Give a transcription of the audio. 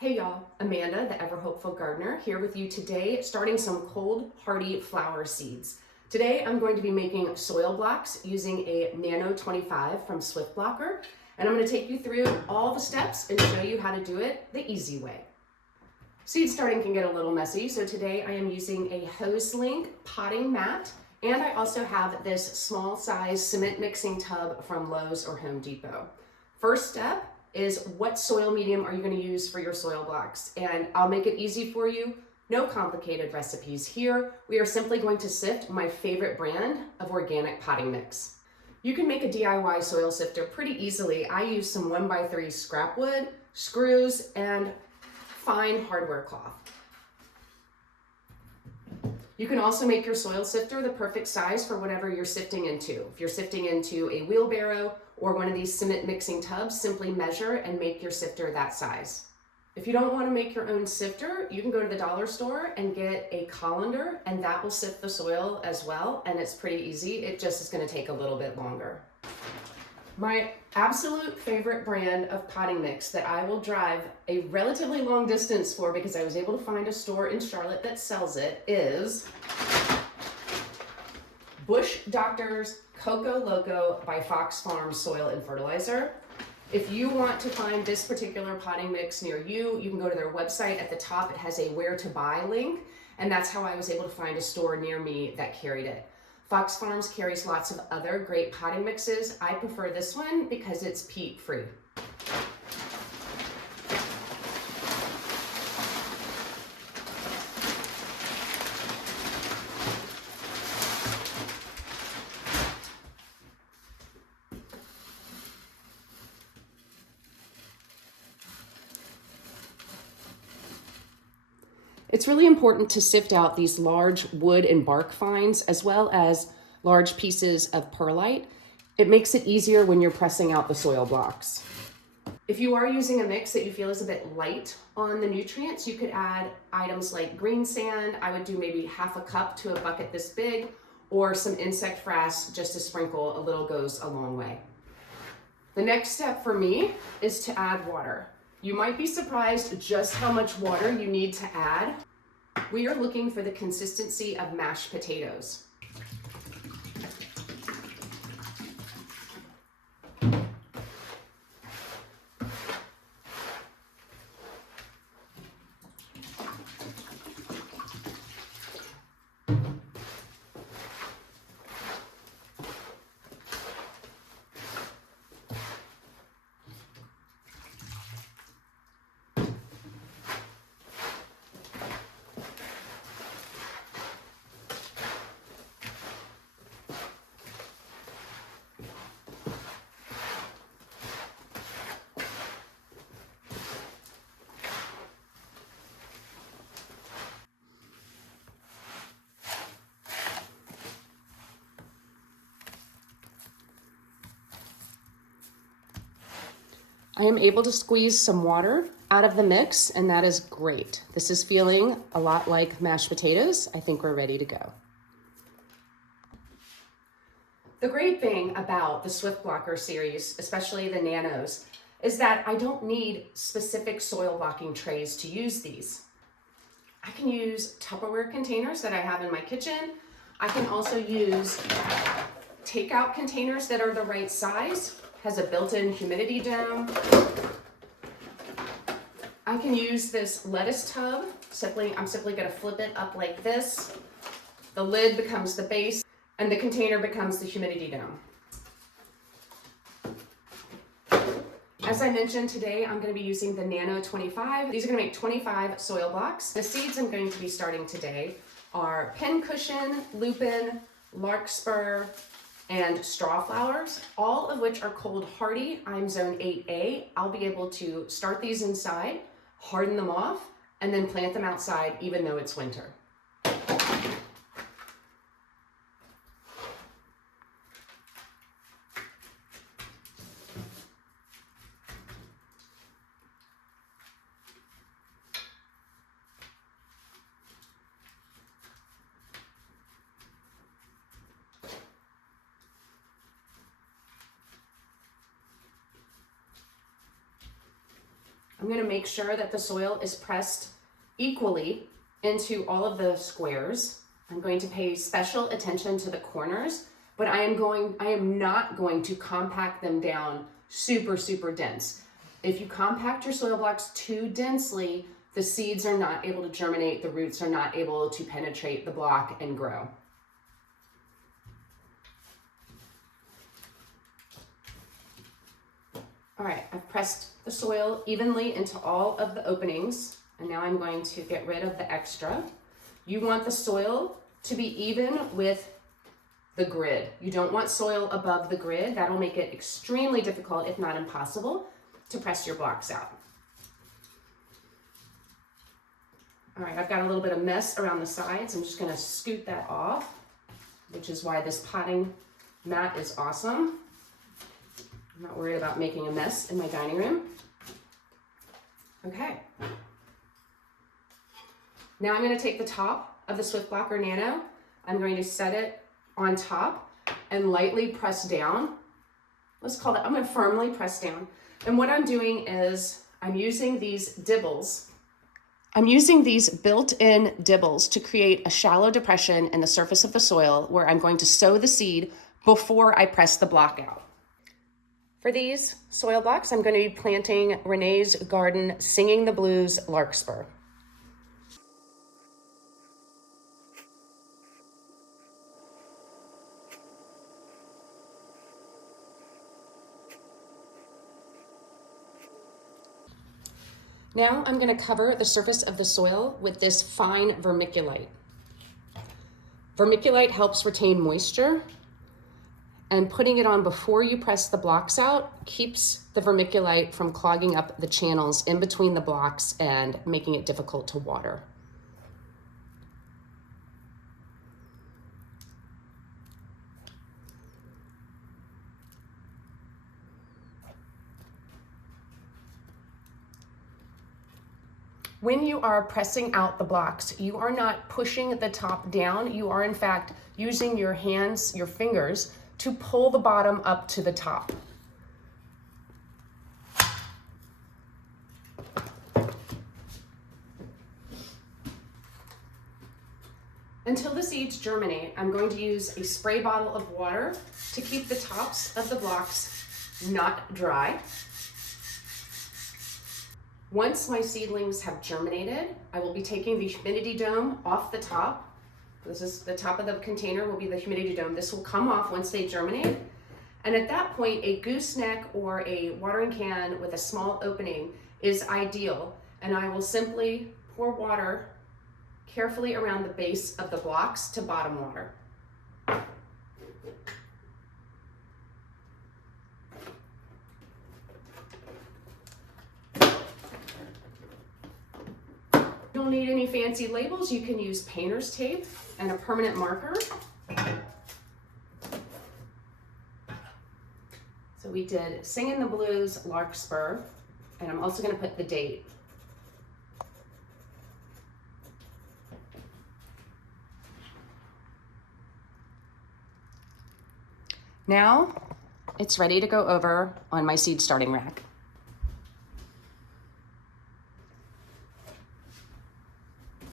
Hey y'all, Amanda, the ever hopeful gardener, here with you today, starting some cold hardy flower seeds. Today I'm going to be making soil blocks using a Nano 25 from Swift Blocker, and I'm going to take you through all the steps and show you how to do it the easy way. Seed starting can get a little messy, so today I am using a Hoselink potting mat, and I also have this small size cement mixing tub from Lowe's or Home Depot. First step is what soil medium are you going to use for your soil blocks? And I'll make it easy for you. No complicated recipes here. We are simply going to sift my favorite brand of organic potting mix. You can make a DIY soil sifter pretty easily. I use some 1x3 scrap wood, screws, and fine hardware cloth. You can also make your soil sifter the perfect size for whatever you're sifting into. If you're sifting into a wheelbarrow or one of these cement mixing tubs, simply measure and make your sifter that size. If you don't want to make your own sifter, you can go to the dollar store and get a colander, and that will sift the soil as well, and it's pretty easy. It just is going to take a little bit longer. My absolute favorite brand of potting mix that I will drive a relatively long distance for because I was able to find a store in Charlotte that sells it is Bush Doctor's Coco Loco by Fox Farms Soil and Fertilizer. If you want to find this particular potting mix near you, you can go to their website. At the top, it has a where to buy link, and that's how I was able to find a store near me that carried it. Fox Farms carries lots of other great potting mixes. I prefer this one because it's peat free. It's really important to sift out these large wood and bark fines as well as large pieces of perlite. It makes it easier when you're pressing out the soil blocks. If you are using a mix that you feel is a bit light on the nutrients, you could add items like green sand. I would do maybe half a cup to a bucket this big, or some insect frass just to sprinkle. A little goes a long way. The next step for me is to add water. You might be surprised just how much water you need to add. We are looking for the consistency of mashed potatoes. I am able to squeeze some water out of the mix, and that is great. This is feeling a lot like mashed potatoes. I think we're ready to go. The great thing about the Swift Blocker series, especially the Nanos, is that I don't need specific soil blocking trays to use these. I can use Tupperware containers that I have in my kitchen. I can also use takeout containers that are the right size. Has a built-in humidity dome. I can use this lettuce tub. I'm simply gonna flip it up like this. The lid becomes the base and the container becomes the humidity dome. As I mentioned today, I'm gonna be using the Nano 25. These are gonna make 25 soil blocks. The seeds I'm going to be starting today are pincushion, lupine, larkspur, and strawflowers, all of which are cold hardy. I'm zone 8A. I'll be able to start these inside, harden them off, and then plant them outside even though it's winter. I'm gonna make sure that the soil is pressed equally into all of the squares. I'm going to pay special attention to the corners, but I am not going to compact them down super, super dense. If you compact your soil blocks too densely, the seeds are not able to germinate, the roots are not able to penetrate the block and grow. All right, I've pressed the soil evenly into all of the openings, and now I'm going to get rid of the extra. You want the soil to be even with the grid. You don't want soil above the grid. That'll make it extremely difficult, if not impossible, to press your blocks out. All right, I've got a little bit of mess around the sides. I'm just gonna scoot that off, which is why this potting mat is awesome. I'm not worried about making a mess in my dining room. Okay. Now I'm gonna take the top of the Swift Blocker Nano. I'm going to set it on top and lightly press down. I'm gonna firmly press down. And what I'm doing is I'm using these dibbles. I'm using these built-in dibbles to create a shallow depression in the surface of the soil where I'm going to sow the seed before I press the block out. For these soil blocks, I'm going to be planting Renee's Garden Singing the Blues larkspur. Now I'm going to cover the surface of the soil with this fine vermiculite. Vermiculite helps retain moisture, and putting it on before you press the blocks out keeps the vermiculite from clogging up the channels in between the blocks and making it difficult to water. When you are pressing out the blocks, you are not pushing the top down. You are in fact using your hands, your fingers, to pull the bottom up to the top. Until the seeds germinate, I'm going to use a spray bottle of water to keep the tops of the blocks not dry. Once my seedlings have germinated, I will be taking the humidity dome off the top. This is the top of the container will be the humidity dome. This will come off once they germinate. And at that point, a gooseneck or a watering can with a small opening is ideal. And I will simply pour water carefully around the base of the blocks to bottom water. You don't need any fancy labels. You can use painter's tape and a permanent marker. So we did Singin' the Blues larkspur, and I'm also going to put the date. Now it's ready to go over on my seed starting rack.